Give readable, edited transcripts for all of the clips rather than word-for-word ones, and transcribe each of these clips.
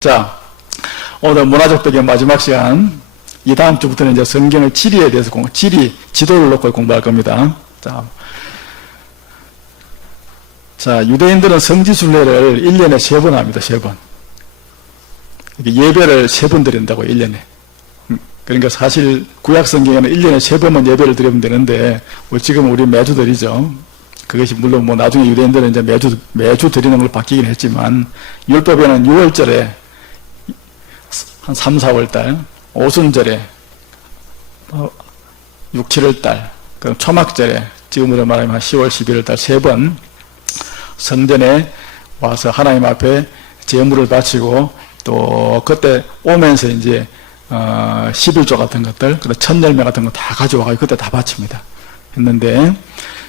자, 오늘 문화적독의 마지막 시간, 이 다음 주부터는 이제 성경의 지리에 대해서 지도를 놓고 공부할 겁니다. 자, 유대인들은 성지순례를 1년에 3번 합니다. 3번. 예배를 3번 드린다고, 1년에. 그러니까 사실 구약 성경에는 1년에 3번만 예배를 드리면 되는데, 지금 우리 매주 드리죠. 그것이 물론 나중에 유대인들은 이제 매주 드리는 걸 바뀌긴 했지만, 율법에는 6월절에 한 3, 4월달, 오순절에 6, 7월달, 그럼 초막절에 지금으로 말하면 한 10월, 11월달 3번 성전에 와서 하나님 앞에 제물을 바치고 또 그때 오면서 이제 11조 같은 것들, 그리고 천열매 같은 거 다 가져와가지고 그때 다 바칩니다. 했는데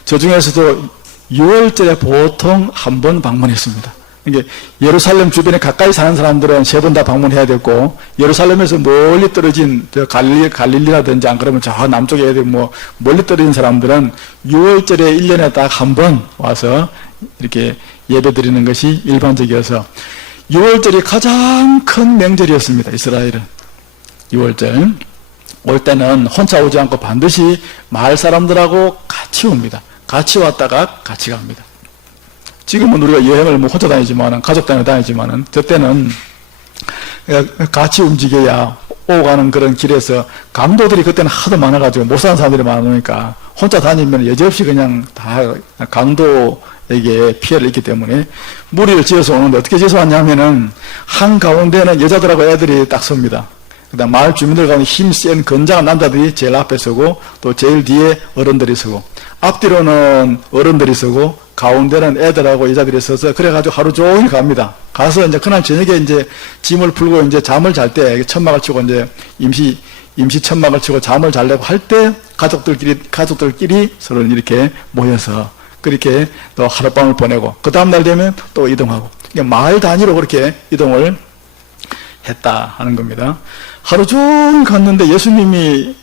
저 중에서도 6월절에 보통 한 번 방문했습니다. 이게 예루살렘 주변에 가까이 사는 사람들은 3번 다 방문해야 됐고, 예루살렘에서 멀리 떨어진 갈릴리라든지 안 그러면 저 남쪽에 애들 멀리 떨어진 사람들은 6월절에 1년에 딱 한 번 와서 이렇게 예배 드리는 것이 일반적이어서 6월절이 가장 큰 명절이었습니다. 이스라엘은 6월절 올 때는 혼자 오지 않고 반드시 마을 사람들하고 같이 옵니다. 같이 왔다가 같이 갑니다. 지금은 우리가 여행을 혼자 다니지만은, 가족 다니지만은, 저 때는 같이 움직여야 오고 가는 그런 길에서 강도들이 그때는 하도 많아가지고 못 사는 사람들이 많으니까 혼자 다니면 여지없이 그냥 다 강도에게 피해를 입기 때문에 무리를 지어서 오는데 어떻게 지어서 왔냐면은 한가운데는 여자들하고 애들이 딱 섭니다. 그 다음 마을 주민들 가운데 힘센 건장한 남자들이 제일 앞에 서고 또 제일 뒤에 어른들이 서고 앞뒤로는 어른들이 서고 가운데는 애들하고 여자들이 서서 그래가지고 하루 종일 갑니다. 가서 이제 그날 저녁에 이제 짐을 풀고 이제 잠을 잘 때 천막을 치고 이제 임시 천막을 치고 잠을 자려고 할 때 가족들끼리 서로 이렇게 모여서 그렇게 또 하룻밤을 보내고 그 다음날 되면 또 이동하고 마을 단위로 그렇게 이동을 했다 하는 겁니다. 하루 종일 갔는데 예수님이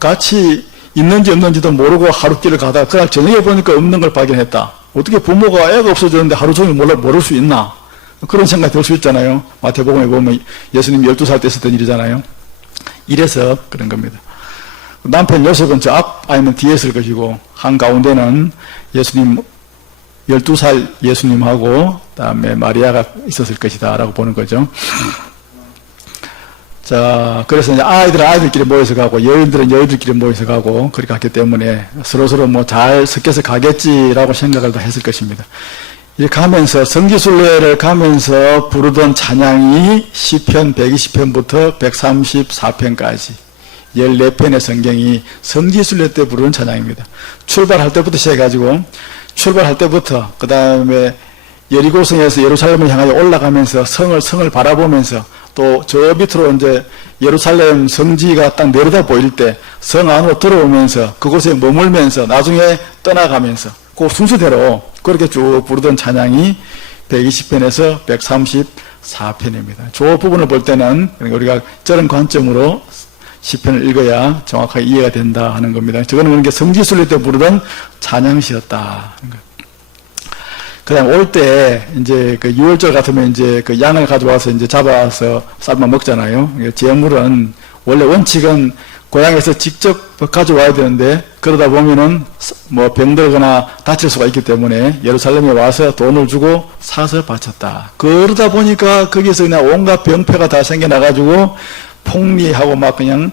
같이 있는지 없는지도 모르고 하루 길을 가다가 그날 저녁에 보니까 없는 걸 발견했다. 어떻게 부모가 애가 없어졌는데 하루 종일 모를 수 있나? 그런 생각이 들 수 있잖아요. 마태복음에 보면 예수님 12살 때 있었던 일이잖아요. 이래서 그런 겁니다. 남편 요셉은 저 앞 아니면 뒤에 있을 것이고 한가운데는 예수님 12살 예수님하고 그다음에 마리아가 있었을 것이다 라고 보는 거죠. 자, 그래서 이제 아이들끼리 모여서 가고, 여인들은 여인들끼리 모여서 가고, 그렇게 갔기 때문에 서로서로 잘 섞여서 가겠지라고 생각을 다 했을 것입니다. 이렇게 가면서, 성지순례를 가면서 부르던 찬양이 시편 120편부터 134편까지 14편의 성경이 성지순례 때 부르는 찬양입니다. 출발할 때부터 시작해가지고, 출발할 때부터, 그 다음에 여리고성에서 예루살렘을 향하여 올라가면서 성을 바라보면서 또 저 밑으로 이제 예루살렘 성지가 딱 내려다 보일 때 성 안으로 들어오면서 그곳에 머물면서 나중에 떠나가면서 그 순서대로 그렇게 쭉 부르던 찬양이 120편에서 134편입니다. 저 부분을 볼 때는 우리가 저런 관점으로 시편을 읽어야 정확하게 이해가 된다 하는 겁니다. 저거는 그렇게 성지순례 때 부르던 찬양시였다 하는 거예요. 그냥 올 때, 이제, 6월절 같으면 이제 양을 가져와서 이제 잡아서 삶아 먹잖아요. 제물은, 원래 원칙은 고향에서 직접 가져와야 되는데, 그러다 보면은 병들거나 다칠 수가 있기 때문에 예루살렘에 와서 돈을 주고 사서 바쳤다. 그러다 보니까 거기서 그냥 온갖 병폐가 다 생겨나가지고 폭리하고 그냥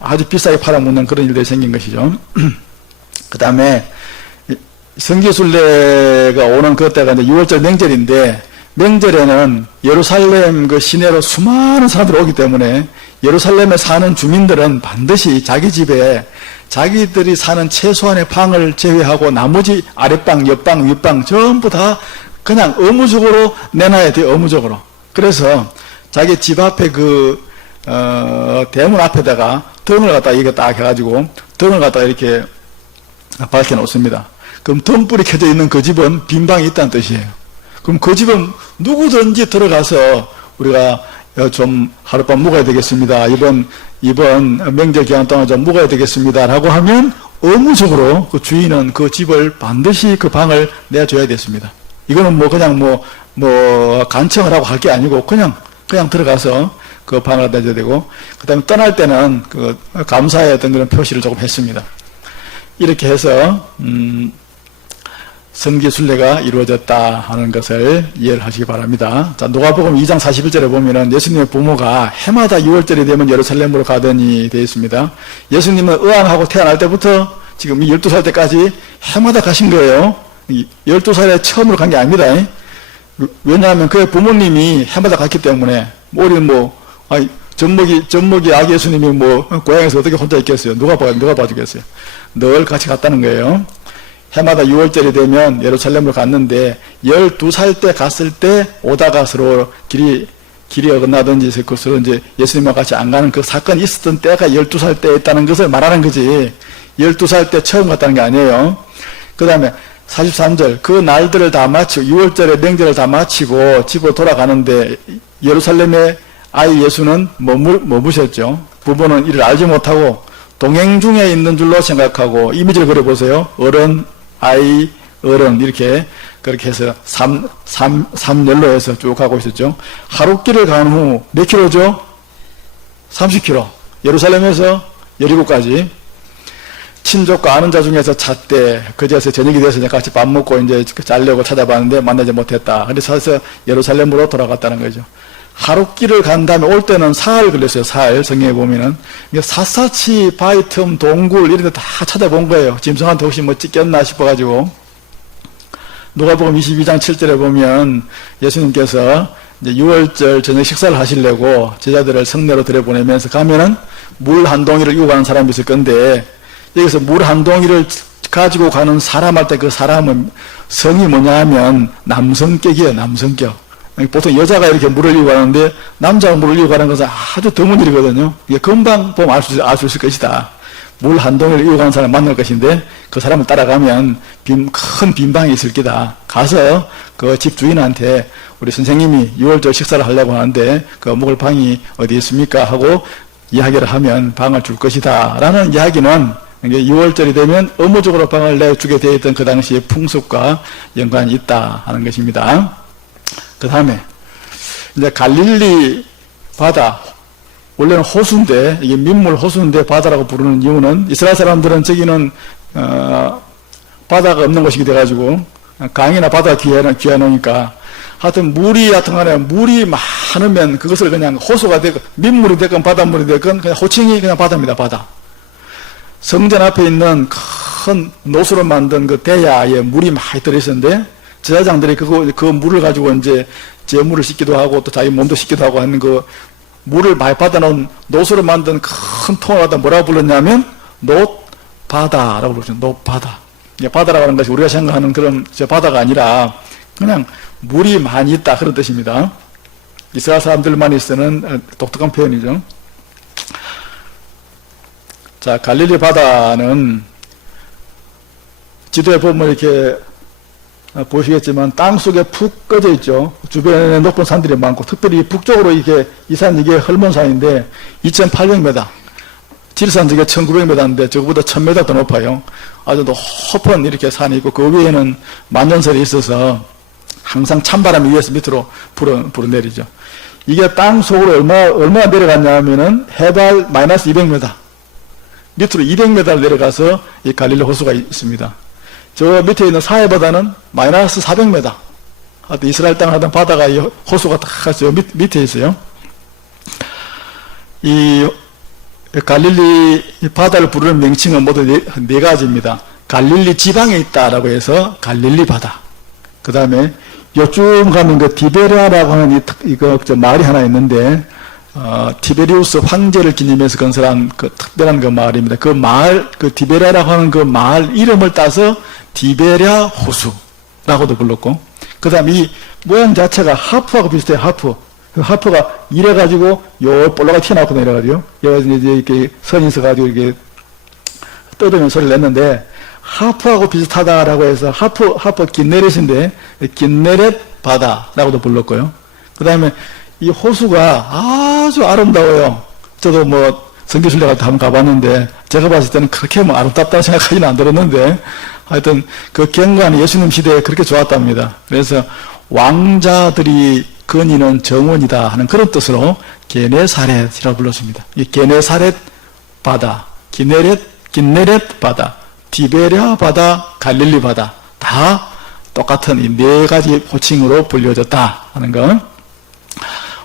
아주 비싸게 팔아먹는 그런 일들이 생긴 것이죠. 그 다음에, 성지순례가 오는 그때가 이제 6월절 명절인데, 명절에는 예루살렘 시내로 수많은 사람들이 오기 때문에 예루살렘에 사는 주민들은 반드시 자기 집에 자기들이 사는 최소한의 방을 제외하고 나머지 아랫방, 옆방, 윗방 전부 다 그냥 의무적으로 내놔야 돼요. 의무적으로. 그래서 자기 집 앞에 대문 앞에다가 등을 갖다 이거 딱 해가지고 등을 갖다 이렇게 밝혀 놓습니다. 그럼 등불이 켜져 있는 그 집은 빈 방이 있다는 뜻이에요. 그럼 그 집은 누구든지 들어가서 우리가 좀 하룻밤 묵어야 되겠습니다. 이번 명절 기간 동안 좀 묵어야 되겠습니다. 라고 하면 의무적으로 그 주인은 그 집을 반드시 그 방을 내줘야 됐습니다. 이거는 그냥 뭐 간청을 하고 할 게 아니고 그냥 들어가서 그 방을 내줘야 되고, 그 다음에 떠날 때는 그 감사의 어떤 그런 표시를 조금 했습니다. 이렇게 해서 성지순례가 이루어졌다 하는 것을 이해를 하시기 바랍니다. 자, 누가복음 2장 41절에 보면은 예수님의 부모가 해마다 6월절이 되면 예루살렘으로 가더니 되어 있습니다. 예수님은 의왕하고 태어날 때부터 지금 12살 때까지 해마다 가신 거예요. 12살에 처음으로 간 게 아닙니다. 왜냐하면 그의 부모님이 해마다 갔기 때문에, 우리는 젖먹이 아기 예수님이 고향에서 어떻게 혼자 있겠어요? 누가 봐주겠어요? 늘 같이 갔다는 거예요. 해마다 6월절이 되면 예루살렘으로 갔는데 12살 때 갔을 때 오다가 서로 길이 어긋나든지 그것으로 이제 예수님과 같이 안 가는 그 사건이 있었던 때가 12살 때였다는 것을 말하는 거지, 12살 때 처음 갔다는 게 아니에요. 그 다음에 43절, 그 날들을 다 마치고 6월절의 명절을 다 마치고 집으로 돌아가는데 예루살렘의 아이 예수는 머무셨죠. 부모는 이를 알지 못하고 동행 중에 있는 줄로 생각하고, 이미지를 그려보세요. 어른, 아이, 어른, 그렇게 해서 3열로 해서 쭉 가고 있었죠. 하룻길을 간 후 몇 킬로죠? 30km. 예루살렘에서 여리고까지. 친족과 아는 자 중에서 찾되, 그제서 저녁이 돼서 같이 밥 먹고 이제 자려고 찾아봤는데 만나지 못했다. 그래서 예루살렘으로 돌아갔다는 거죠. 하룻길을 간 다음에 올 때는 사흘 걸렸어요. 사흘. 성경에 보면은 샅샅이 바위 틈, 동굴 이런 데 다 찾아본 거예요. 짐승한테 혹시 찢겼나 싶어가지고. 누가복음 22장 7절에 보면 예수님께서 이제 6월절 저녁 식사를 하시려고 제자들을 성내로 들여보내면서 가면은 물 한 동이를 이고 가는 사람이 있을 건데, 여기서 물 한 동이를 가지고 가는 사람 할 때 그 사람은 성이 뭐냐 하면 남성격이에요. 남성격. 보통 여자가 이렇게 물을 이고 가는데 남자가 물을 이고 가는 것은 아주 드문 일이거든요. 이게 금방 보면 알 수 있을 것이다. 물 한 동이를 이고 가는 사람 만날 것인데 그 사람을 따라가면 큰 빈방이 있을 기다. 가서 그 집 주인한테 우리 선생님이 6월절 식사를 하려고 하는데 그 먹을 방이 어디 있습니까? 하고 이야기를 하면 방을 줄 것이다. 라는 이야기는 6월절이 되면 의무적으로 방을 내주게 되어 있던 그 당시의 풍습과 연관이 있다 하는 것입니다. 그 다음에 이제 갈릴리 바다, 원래는 호수인데 이게 민물 호수인데 바다라고 부르는 이유는 이스라엘 사람들은 저기는 바다가 없는 곳이 돼가지고 강이나 바다가 귀하니까 하여튼 물이 많으면 그것을 그냥 호수가 되건 민물이 되건 바닷물이 되건 그냥 호칭이 그냥 바다입니다. 바다. 성전 앞에 있는 큰 노수로 만든 그 대야에 물이 많이 들어있었는데 제사장들이 그 물을 가지고 이제 제물을 씻기도 하고 또 자기 몸도 씻기도 하고 하는 그 물을 많이 받아놓은 노수로 만든 큰 통을 갖다 뭐라고 불렀냐면 놋바다라고 부르죠. 놋바다. 바다라고 하는 것이 우리가 생각하는 그런 바다가 아니라 그냥 물이 많이 있다 그런 뜻입니다. 이스라엘 사람들만이 쓰는 독특한 표현이죠. 자, 갈릴리 바다는 지도에 보면 이렇게 보시겠지만 땅속에 푹 꺼져 있죠. 주변에 높은 산들이 많고 특별히 북쪽으로 이게 이 산 이게 헐몬산인데 2,800m, 지리산 저게 1,900m인데 저거보다 1,000m 더 높아요. 아주 높은 이렇게 산이 있고 그 위에는 만년설이 있어서 항상 찬바람이 위에서 밑으로 불어내리죠. 이게 땅 속으로 얼마나 내려갔냐 하면은 해발 마이너스 200m, 밑으로 200m를 내려가서 이 갈릴리 호수가 있습니다. 저 밑에 있는 사해바다는 마이너스 400m. 하여튼 이스라엘 땅을 하던 바다가 이 호수가 딱 저 밑에 있어요. 이 갈릴리 바다를 부르는 명칭은 모두 네 가지입니다. 갈릴리 지방에 있다라고 해서 갈릴리 바다. 그 다음에 요쯤 가면 그 디베랴라고 하는 저 마을이 하나 있는데, 티베리우스 황제를 기념해서 건설한 그 특별한 그 마을입니다. 그 마을, 그 디베랴라고 하는 그 마을 이름을 따서 디베랴 호수라고도 불렀고, 그 다음에 이 모양 자체가 하프하고 비슷해요. 하프. 그 하프가 이래가지고 요 볼로가 튀어나오고 내려가지고, 여기 이제 이렇게 선이 있어가지고 이렇게 떠들면 소리를 냈는데, 하프하고 비슷하다라고 해서 하프 긴네렛인데, 긴네렛 바다라고도 불렀고요. 그 다음에 이 호수가 아주 아름다워요. 저도 성교순례 갈 때 한번 가봤는데, 제가 봤을 때는 그렇게 아름답다는 생각하지는 안 들었는데, 하여튼 그 경관이 예수님 시대에 그렇게 좋았답니다. 그래서 왕자들이 거니는 정원이다 하는 그런 뜻으로 게네사렛이라고 불렀습니다. 이 게네사렛 바다, 긴네렛 바다, 디베랴 바다, 갈릴리 바다 다 똑같은 이 네 가지 호칭으로 불려졌다 하는 것.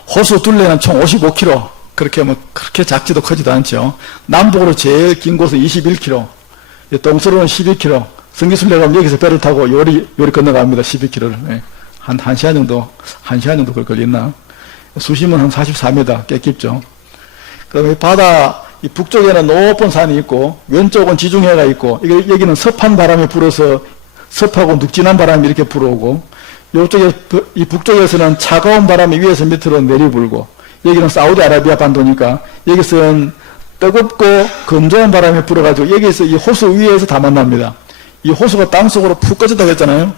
호수 둘레는 총 55km. 그렇게 작지도 크지도 않죠. 남북으로 제일 긴 곳은 21km. 동서로는 12km. 성기순례 가면 여기서 배를 타고 요리 건너갑니다. 12km를. 한 1시간 정도 그걸 걸렸나? 수심은 한 44m. 꽤 깊죠. 그 다음에 바다, 이 북쪽에는 높은 산이 있고, 왼쪽은 지중해가 있고, 여기는 습한 바람이 불어서 습하고 눅진한 바람이 이렇게 불어오고, 이 북쪽에서는 차가운 바람이 위에서 밑으로 내리불고, 여기는 사우디아라비아 반도니까, 여기서는 뜨겁고 건조한 바람이 불어가지고, 여기서 이 호수 위에서 다 만납니다. 이 호수가 땅속으로 푹 꺼졌다고 했잖아요.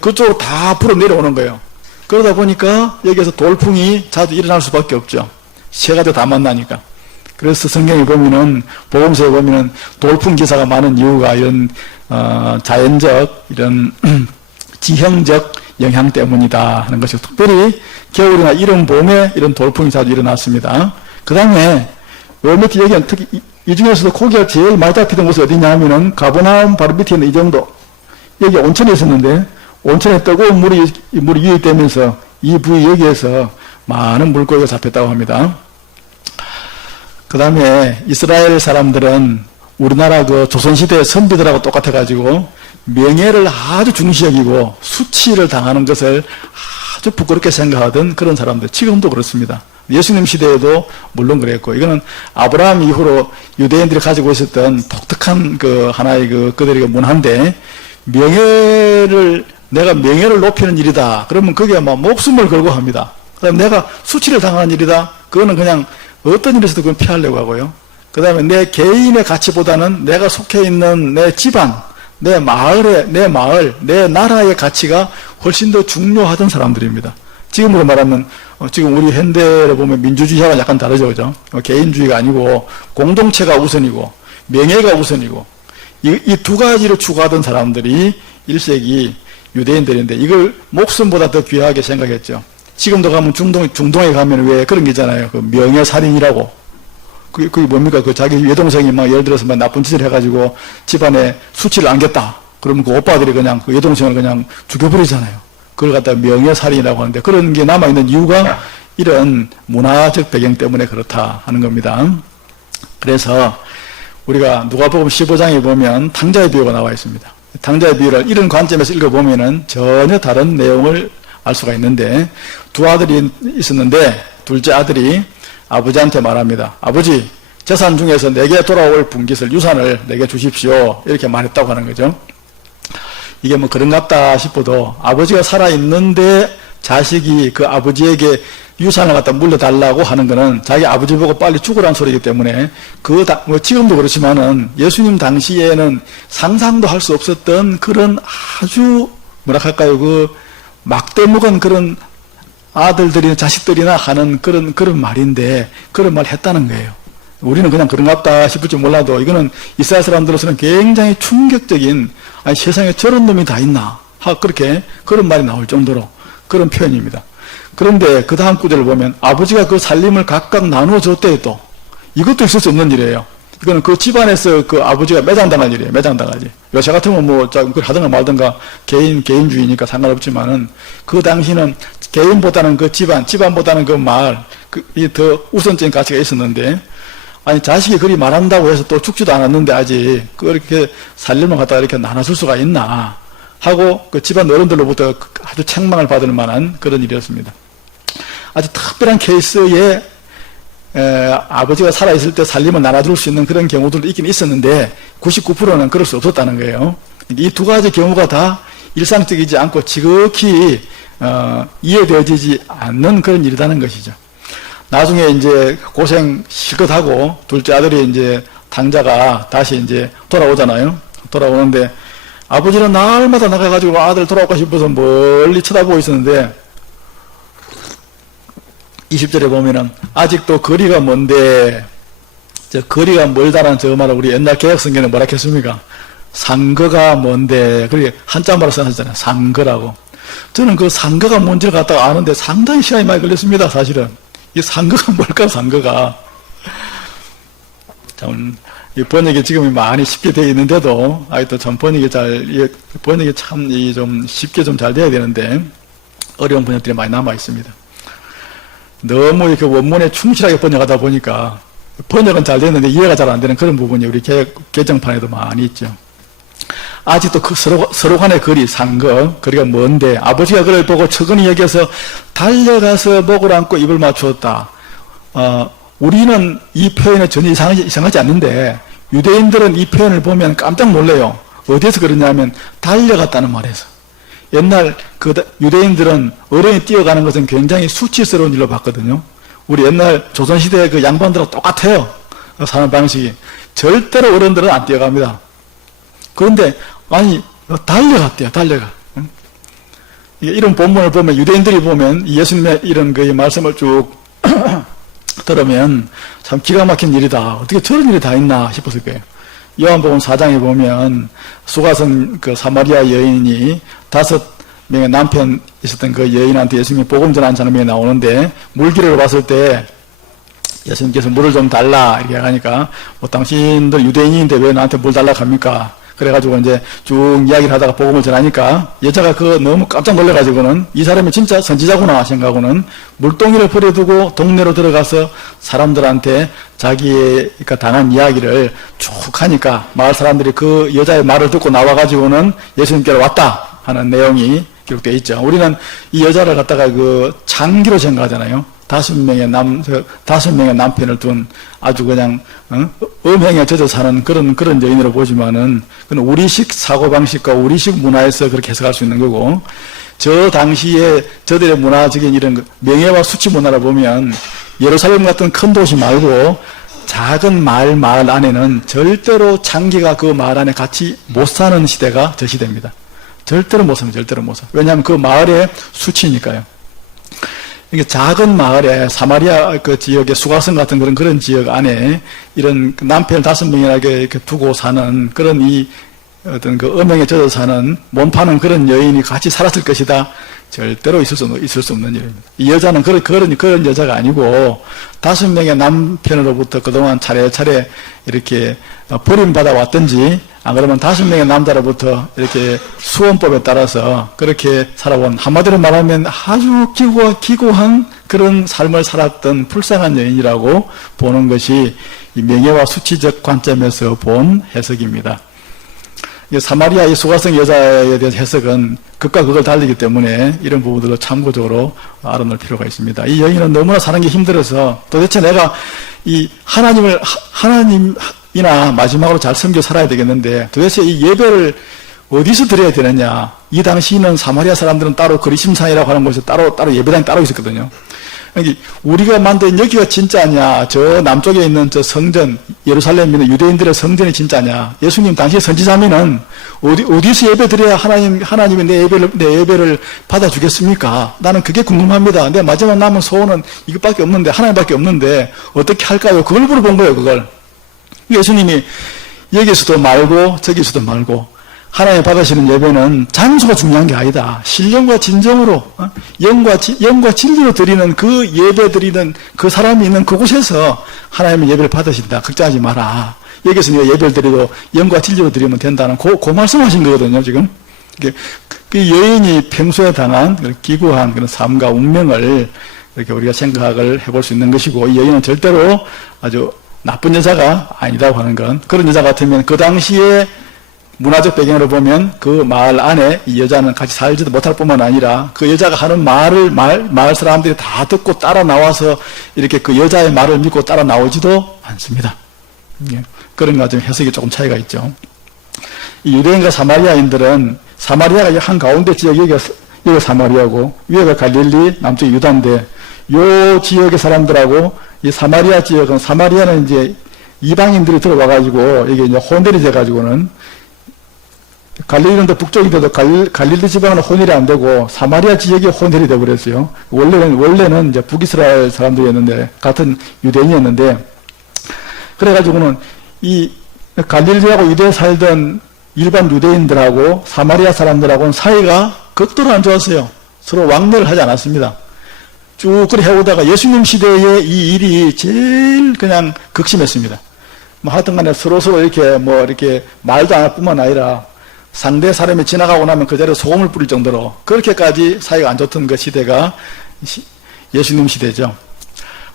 그쪽으로 다 불어 내려오는 거예요. 그러다 보니까 여기서 돌풍이 자주 일어날 수밖에 없죠. 세 가지 다 만나니까. 그래서 성경에 보면은, 복음서에 보면은 돌풍 기사가 많은 이유가 이런, 자연적, 이런, 지형적 영향 때문이다 하는 것이고, 특별히 겨울이나 이른 봄에 이런 돌풍이 자주 일어났습니다. 그 다음에, 요 밑에 여기는 특히, 이 중에서도 고기가 제일 많이 잡히던 곳이 어디냐 하면은, 가버나움 바로 밑에 있는 이 정도. 여기 온천이 있었는데, 온천에 뜨거운 물이 유입되면서 이 부위 여기에서 많은 물고기가 잡혔다고 합니다. 그 다음에 이스라엘 사람들은 우리나라 그 조선시대 선비들하고 똑같아가지고 명예를 아주 중시 여기고 수치를 당하는 것을 아주 부끄럽게 생각하던 그런 사람들, 지금도 그렇습니다. 예수님 시대에도 물론 그랬고, 이거는 아브라함 이후로 유대인들이 가지고 있었던 독특한 그 하나의 그들의 문화인데, 내가 명예를 높이는 일이다. 그러면 그게 막 목숨을 걸고 합니다. 그 다음에 내가 수치를 당하는 일이다. 그거는 그냥 어떤 일에서도 그건 피하려고 하고요. 그 다음에 내 개인의 가치보다는 내가 속해 있는 내 집안, 내 마을, 내 나라의 가치가 훨씬 더 중요하던 사람들입니다. 지금으로 말하면, 지금 우리 현대를 보면 민주주의하고 약간 다르죠, 그죠? 개인주의가 아니고 공동체가 우선이고 명예가 우선이고 이 두 가지를 추구하던 사람들이 1세기 유대인들인데 이걸 목숨보다 더 귀하게 생각했죠. 지금도 가면 중동에 가면 왜 그런 게 있잖아요. 그 명예살인이라고. 그게 뭡니까? 그 자기 여동생이 막 예를 들어서 막 나쁜 짓을 해가지고 집안에 수치를 안겼다. 그러면 그 오빠들이 그냥 그 여동생을 그냥 죽여버리잖아요. 그걸 갖다가 명예살인이라고 하는데 그런 게 남아있는 이유가 이런 문화적 배경 때문에 그렇다 하는 겁니다. 그래서 우리가 누가복음 15장에 보면 탕자의 비유가 나와 있습니다. 탕자의 비유를 이런 관점에서 읽어보면은 전혀 다른 내용을 알 수가 있는데, 두 아들이 있었는데 둘째 아들이 아버지한테 말합니다. 아버지, 재산 중에서 내게 돌아올 분깃을, 유산을 내게 주십시오. 이렇게 말했다고 하는 거죠. 이게 뭐 그런갑다 싶어도 아버지가 살아있는데 자식이 그 아버지에게 유산을 갖다 물려달라고 하는 것은 자기 아버지 보고 빨리 죽으라는 소리이기 때문에 뭐 지금도 그렇지만은 예수님 당시에는 상상도 할 수 없었던 그런 아주 뭐랄까요, 그 막대묵은 그런 아들들이나 자식들이나 하는 그런 말인데 그런 말 했다는 거예요. 우리는 그냥 그런갑다 싶을지 몰라도 이거는 이스라엘 사람들로서는 굉장히 충격적인, 아니 세상에 저런 놈이 다 있나 그렇게 그런 말이 나올 정도로 그런 표현입니다. 그런데 그 다음 구절을 보면 아버지가 그 살림을 각각 나누어 줬대. 또 이것도 있을 수 없는 일이에요. 이거는 그 집안에서 그 아버지가 매장당한 일이에요. 매장당하지. 요새 같으면 뭐 그걸 하든가 말든가 개인주의니까 상관없지만은 그 당시는 개인보다는 그 집안보다는 그 마을 이 더 우선적인 가치가 있었는데, 아니 자식이 그리 말한다고 해서 또 죽지도 않았는데 아직 그렇게 살림을 갖다가 이렇게 나눠줄 수가 있나 하고 그 집안 어른들로부터 아주 책망을 받을 만한 그런 일이었습니다. 아주 특별한 케이스에 아버지가 살아있을 때 살림을 나눠줄 수 있는 그런 경우들도 있긴 있었는데 99%는 그럴 수 없었다는 거예요. 이 두 가지 경우가 다 일상적이지 않고 지극히 이해되어지지 않는 그런 일이라는 것이죠. 나중에 이제 고생 실컷 하고 둘째 아들이 이제 탕자가 다시 이제 돌아오잖아요. 돌아오는데 아버지는 날마다 나가가지고 아들 돌아올까 싶어서 멀리 쳐다보고 있었는데 20절에 보면은 아직도 거리가 먼데, 저 거리가 멀다는 저 말을 우리 옛날 개혁성경에 뭐라 했습니까? 상거가 먼데, 그렇게 한자말로 써놨잖아요. 상거라고. 저는 그 상거가 뭔지를 갖다가 아는데 상당히 시간이 많이 걸렸습니다, 사실은. 이 상거가 뭘까, 상거가. 참, 이 번역이 지금 많이 쉽게 되어 있는데도, 아직도 참 번역이 참, 좀 쉽게 좀 잘 돼야 되는데, 어려운 번역들이 많이 남아 있습니다. 너무 이렇게 원문에 충실하게 번역하다 보니까, 번역은 잘 됐는데 이해가 잘 안 되는 그런 부분이 우리 개정판에도 많이 있죠. 아직도 그 서로 간의 거리, 상거, 거리가 먼데, 아버지가 그를 보고 측은히 여겨서 달려가서 목을 안고 입을 맞추었다. 우리는 이 표현에 전혀 이상하지 않는데, 유대인들은 이 표현을 보면 깜짝 놀래요. 어디에서 그러냐면, 달려갔다는 말에서. 옛날 그 유대인들은 어른이 뛰어가는 것은 굉장히 수치스러운 일로 봤거든요. 우리 옛날 조선시대 그 양반들하고 똑같아요. 사는 방식이. 절대로 어른들은 안 뛰어갑니다. 그런데, 아니, 달려갔대요, 달려가. 응? 이런 본문을 보면, 유대인들이 보면, 예수님의 이런 그 말씀을 쭉 들으면, 참 기가 막힌 일이다. 어떻게 저런 일이 다 있나 싶었을 거예요. 요한복음 4장에 보면, 수가성 그 사마리아 여인이 5명의 남편 있었던 그 여인한테 예수님이 복음 전한 장면이 나오는데, 물길을 봤을 때, 예수님께서 물을 좀 달라, 이렇게 하니까, 뭐, 당신들 유대인인데 왜 나한테 물 달라 합니까? 그래가지고 이제 쭉 이야기를 하다가 복음을 전하니까 여자가 그 너무 깜짝 놀래가지고는 이 사람이 진짜 선지자구나 생각하고는 물동이를 버려두고 동네로 들어가서 사람들한테 자기가 당한 이야기를 쭉 하니까 마을 사람들이 그 여자의 말을 듣고 나와가지고는 예수님께로 왔다 하는 내용이 기록되어 있죠. 우리는 이 여자를 갖다가 그 장기로 생각하잖아요. 5명의 남편을 둔 아주 그냥, 음행에 젖어 사는 그런 여인으로 보지만은, 그건 우리식 사고방식과 우리식 문화에서 그렇게 해석할 수 있는 거고, 저 당시에 저들의 문화적인 이런 명예와 수치 문화를 보면, 예루살렘 같은 큰 도시 말고, 작은 마을 안에는 절대로 장기가 그 마을 안에 같이 못 사는 시대가 저 시대입니다. 절대로 못 삽니다. 절대로 못 삽니다. 왜냐하면 그 마을의 수치니까요. 이게 작은 마을에 사마리아 그 지역의 수가성 같은 그런 지역 안에 이런 남편을 5명이나 이렇게 두고 사는 그런 이 어떤 그 음행에 젖어 사는 몸 파는 그런 여인이 같이 살았을 것이다. 절대로 있을 수 없는 일입니다. 이 여자는 그런 여자가 아니고 5명의 남편으로부터 그동안 차례차례 이렇게 버림받아 왔든지 안 그러면 5명의 남자로부터 이렇게 수원법에 따라서 그렇게 살아온, 한마디로 말하면 아주 기고한 그런 삶을 살았던 불쌍한 여인이라고 보는 것이 이 명예와 수치적 관점에서 본 해석입니다. 사마리아 이 수가성 여자에 대한 해석은 극과 극을 달리기 때문에 이런 부분들을 참고적으로 알아놓을 필요가 있습니다. 이 여인은 너무나 사는 게 힘들어서 도대체 내가 이 하나님이나 마지막으로 잘 섬겨 살아야 되겠는데 도대체 이 예배를 어디서 드려야 되느냐. 이 당시에는 사마리아 사람들은 따로 그리심산이라고 하는 곳에 따로 예배당이 따로 있었거든요. 우리가 만든 여기가 진짜냐, 저 남쪽에 있는 저 성전, 예루살렘에 있는 유대인들의 성전이 진짜냐, 예수님 당시 선지자면은 어디서 예배 드려야 하나님이 내 예배를 받아주겠습니까? 나는 그게 궁금합니다. 내 마지막 남은 소원은 이것밖에 없는데, 하나님밖에 없는데, 어떻게 할까요? 그걸 물어본 거예요, 그걸. 예수님이 여기서도 말고, 저기서도 말고, 하나님 받으시는 예배는 장소가 중요한 게 아니다. 신령과 진정으로 영과 진리로 드리는 그 예배 드리는 그 사람이 있는 그곳에서 하나님의 예배를 받으신다. 걱정하지 마라. 여기서 네가 예배를 드리고 영과 진리로 드리면 된다는 그 말씀하신 거거든요. 지금 그 여인이 평소에 당한 기구한 그런 삶과 운명을 이렇게 우리가 생각을 해볼 수 있는 것이고, 이 여인은 절대로 아주 나쁜 여자가 아니다고 하는 건, 그런 여자 같으면 그 당시에 문화적 배경으로 보면 그 마을 안에 이 여자는 같이 살지도 못할 뿐만 아니라 그 여자가 하는 말을 마을 사람들이 다 듣고 따라 나와서 이렇게 그 여자의 말을 믿고 따라 나오지도 않습니다. 그런 것 좀 해석이 조금 차이가 있죠. 이 유대인과 사마리아인들은 사마리아가 한 가운데 지역, 여기가 사마리아고 위에가 갈릴리, 남쪽이 유다인데 요 지역의 사람들하고 이 사마리아 지역은, 사마리아는 이제 이방인들이 들어와가지고 이게 이제 혼혈이 돼가지고는, 갈릴리는 더 북쪽이 돼도 갈릴리 지방은 혼혈이 안 되고 사마리아 지역이 혼혈이 되어버렸어요. 원래는 이제 북이스라엘 사람들이었는데, 같은 유대인이었는데, 그래가지고는 이 갈릴리하고 유대에 살던 일반 유대인들하고 사마리아 사람들하고는 사이가 극도로 안 좋았어요. 서로 왕래를 하지 않았습니다. 쭉 그래 해오다가 예수님 시대에 이 일이 제일 그냥 극심했습니다. 뭐 하여튼 간에 서로서로 이렇게 말도 안 할 뿐만 아니라 상대 사람이 지나가고 나면 그 자리에 소금을 뿌릴 정도로 그렇게까지 사이가 안 좋던 그 시대가 예수님 시대죠.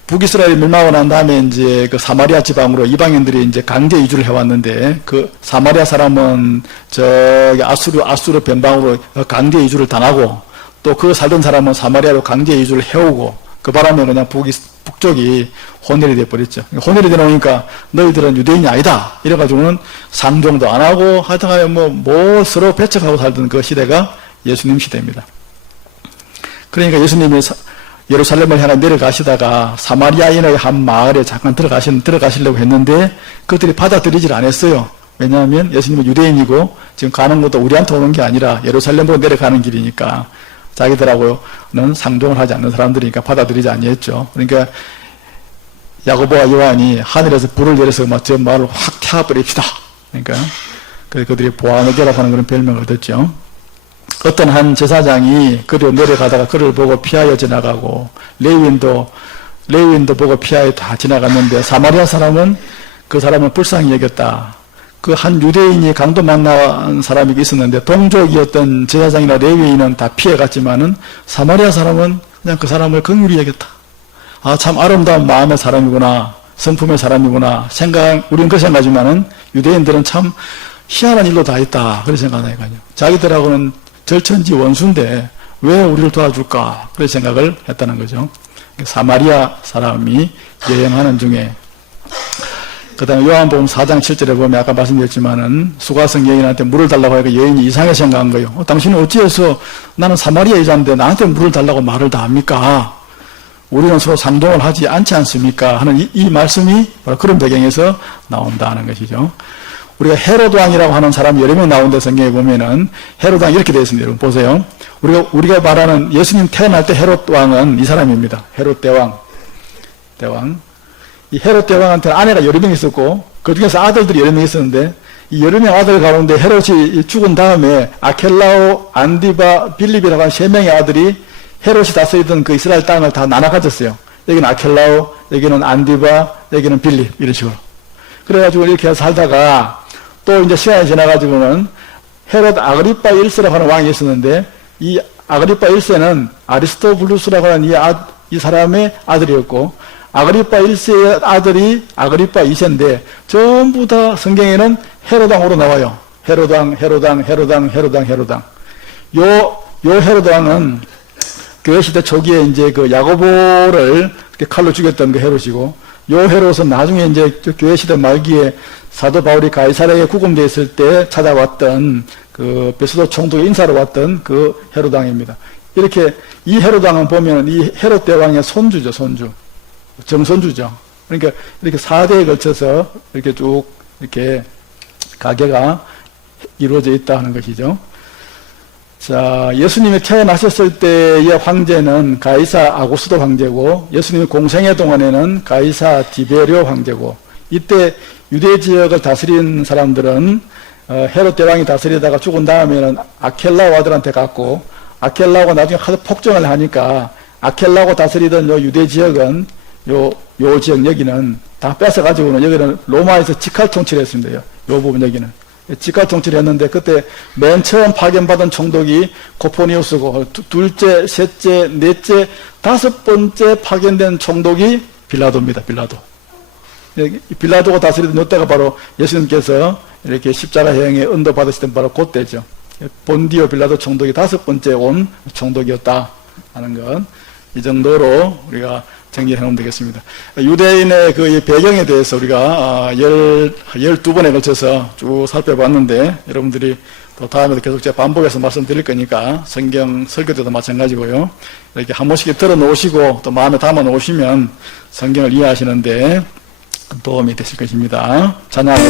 북이스라엘이 멸망하고 난 다음에 이제 그 사마리아 지방으로 이방인들이 이제 강제 이주를 해왔는데 그 사마리아 사람은 저기 아수르 변방으로 강제 이주를 당하고 또 그 살던 사람은 사마리아로 강제 이주를 해오고 그 바람에 그냥 북쪽이 혼혈이 돼버렸죠. 혼혈이 되놓으니까 너희들은 유대인이 아니다. 이래가지고는 상종도 안 하고 하여튼간에 뭐 서로 배척하고 살던 그 시대가 예수님 시대입니다. 그러니까 예수님이 예루살렘을 향해 내려가시다가 사마리아인의 한 마을에 잠깐 들어가시려고 했는데 그들이 받아들이질 않았어요. 왜냐하면 예수님은 유대인이고 지금 가는 것도 우리한테 오는 게 아니라 예루살렘으로 내려가는 길이니까 자기들하고는 상종을 하지 않는 사람들이니까 받아들이지 아니했죠. 그러니까 야고보와 요한이 하늘에서 불을 내려서 막 저 마을을 확 태워버립시다. 그러니까 그들이 보아너게라고 하는 그런 별명을 얻었죠. 어떤 한 제사장이 그리로 내려가다가 그를 보고 피하여 지나가고 레위인도 보고 피하여 다 지나갔는데 사마리아 사람은 그 사람을 불쌍히 여겼다. 그 한 유대인이 강도 만난 사람이 있었는데 동족이었던 제사장이나 레위인은 다 피해갔지만은 사마리아 사람은 그냥 그 사람을 긍휼히 여겼다. 아, 참 아름다운 마음의 사람이구나. 성품의 사람이구나. 우리는 그렇게 생각하지만은 유대인들은 참 희한한 일로 다 했다. 그렇게 생각하니까요. 자기들하고는 절천지 원수인데 왜 우리를 도와줄까? 그런 생각을 했다는 거죠. 사마리아 사람이 여행하는 중에 그 다음에 요한복음 4장 7절에 보면 아까 말씀드렸지만은 수가성 여인한테 물을 달라고 하니까 여인이 이상하게 생각한 거예요. 당신은 어찌해서 나는 사마리아 여자인데 나한테 물을 달라고 말을 다 합니까? 우리는 서로 상종을 하지 않지 않습니까? 하는 이 말씀이 바로 그런 배경에서 나온다는 것이죠. 우리가 헤롯 왕이라고 하는 사람이 여러 명 나오는데 성경에 보면은 헤롯 왕이 이렇게 되어 있습니다. 여러분 보세요. 우리가 말하는 예수님 태어날 때 헤롯 왕은 이 사람입니다. 헤롯 대왕. 이 헤롯 대왕한테는 아내가 여러 명 있었고 그 중에서 아들들이 여러 명 있었는데 이 여러 명 아들 가운데 헤롯이 죽은 다음에 아켈라오, 안디바, 빌립이라고 하는 세 명의 아들이 헤롯이 다스리던 그 이스라엘 땅을 다 나눠 가졌어요. 여기는 아켈라오, 여기는 안디바, 여기는 빌립 이런 식으로. 그래가지고 이렇게 살다가 또 이제 시간이 지나가지고는 헤롯 아그리파 1세라고 하는 왕이 있었는데 이 아그리파 1세는 아리스토블루스라고 하는 이 사람의 아들이었고 아그리파 1세의 아들이 아그리파 2세인데 전부 다 성경에는 헤롯왕으로 나와요. 헤롯왕. 요 헤롯왕은 교회 시대 초기에 이제 그 야고보를 칼로 죽였던 그 헤롯이고 요 헤롯은 나중에 이제 교회 시대 말기에 사도 바울이 가이사랴에 구금되어 있을 때 찾아왔던 그 베스도 총독의 인사로 왔던 그 헤롯왕입니다. 이렇게 이 헤롯왕은 보면 이 헤롯 대왕의 손주죠, 정손주죠. 그러니까 이렇게 4대에 걸쳐서 이렇게 쭉 이렇게 가계가 이루어져 있다 하는 것이죠. 자, 예수님이 태어나셨을 때의 황제는 가이사 아구스도 황제고 예수님이 공생애 동안에는 가이사 디베리오 황제고 이때 유대 지역을 다스린 사람들은 헤롯 대왕이 다스리다가 죽은 다음에는 아켈라오 아들한테 갔고 아켈라오가 나중에 하도 폭정을 하니까 아켈라오가 다스리던 요 유대 지역은 요 지역 여기는 다 뺏어가지고는 여기는 로마에서 직할 통치를 했습니다. 요 부분 여기는. 직할 통치를 했는데 그때 맨 처음 파견받은 총독이 코포니우스고 둘째, 셋째, 넷째, 다섯 번째 파견된 총독이 빌라도입니다. 빌라도가 다스리던 이때가 바로 예수님께서 이렇게 십자가행에 은도 받으시던 바로 그때죠. 본디오 빌라도 총독이 다섯 번째 온 총독이었다 하는 건 이 정도로 우리가 정리해 놓으면 되겠습니다. 유대인의 그 배경에 대해서 우리가 12번에 걸쳐서 쭉 살펴봤는데 여러분들이 또 다음에도 계속 제가 반복해서 말씀드릴 거니까 성경 설교 때도 마찬가지고요. 이렇게 한 번씩 들어 놓으시고 또 마음에 담아 놓으시면 성경을 이해하시는데 도움이 되실 것입니다. 찬양하겠습니다.